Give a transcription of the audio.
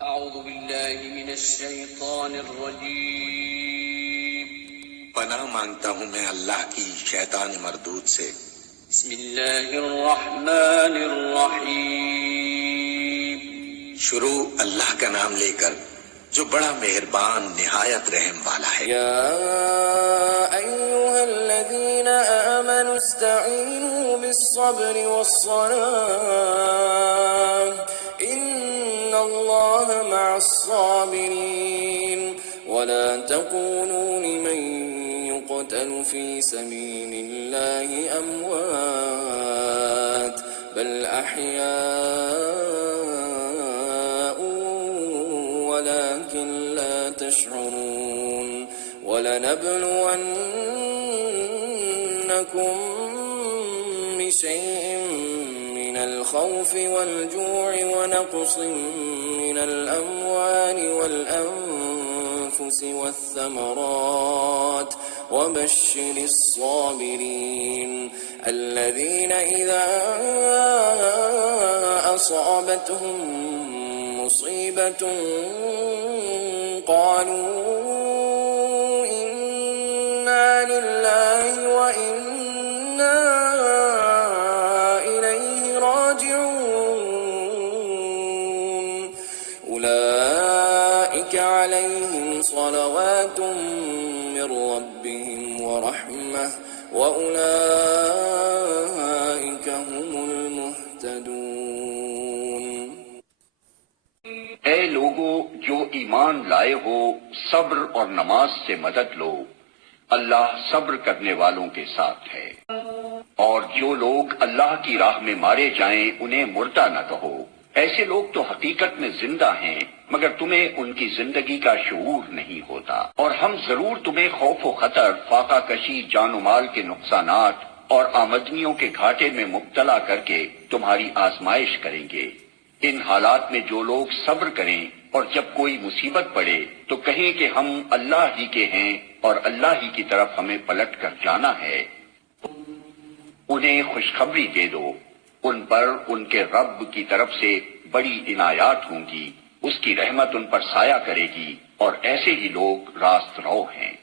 अऊज़ु बिल्लाहि मिनश शैतानिर रजीम। पनाह मांगता हूँ मैं अल्लाह की शैतान मरदूद से। बिस्मिल्लाहिर रहमानिर रहीम। शुरू अल्लाह का नाम लेकर जो बड़ा मेहरबान निहायत रहम वाला है। या अय्युहल्लज़ीना आमनु इस्तईनु बिस्सब्रि वस्सलाह इन्नल्लाहा मअस्साबिरीन वला तक़ूलू लिमन युक़तलु फ़ी सबीलिल्लाहि अमवात बल अहयाउ वलाकिन ला तशऊरून वलनब्लुवन्नकुम बिशैइन मिनल खौफि वल जू'i वनक़्सिन मिनल अम्वालि वल अन्फुसि वस्समरात वबश्शिरिस साबिरीन अल्लज़ीना इज़ा असाबतहुम मुसीबतुन क़ालू इन्ना लिल्लाहि व इन्ना इलैहि राजिऊन उलाइका अलैहिम सलवातुम मिर रब्बिहिम व रहमह व उलाइका हुमुल मुहतदून। ऐ लोगो जो ईमान लाए हो, सब्र और नमाज से मदद लो। अल्लाह सब्र करने वालों के साथ है। और जो लोग अल्लाह की राह में मारे जाएं, उन्हें मुर्दा न कहो। ऐसे लोग तो हकीकत में जिंदा हैं, मगर तुम्हें उनकी जिंदगी का शऊर नहीं होता। और हम जरूर तुम्हें खौफ व खतर, फाका कशी, जानो माल के नुकसानात और आमदनियों के घाटे में मुब्तला करके तुम्हारी आजमाइश करेंगे। इन हालात में जो लोग सब्र करें और जब कोई मुसीबत पड़े तो कहें कि हम अल्लाह ही के हैं और अल्लाह ही की तरफ हमें पलट कर जाना है। उन्हें खुशखबरी दे दो, उन पर उनके रब की तरफ से बड़ी इनायात होंगी, उसकी रहमत उन पर साया करेगी और ऐसे ही लोग रास्त रौ हैं।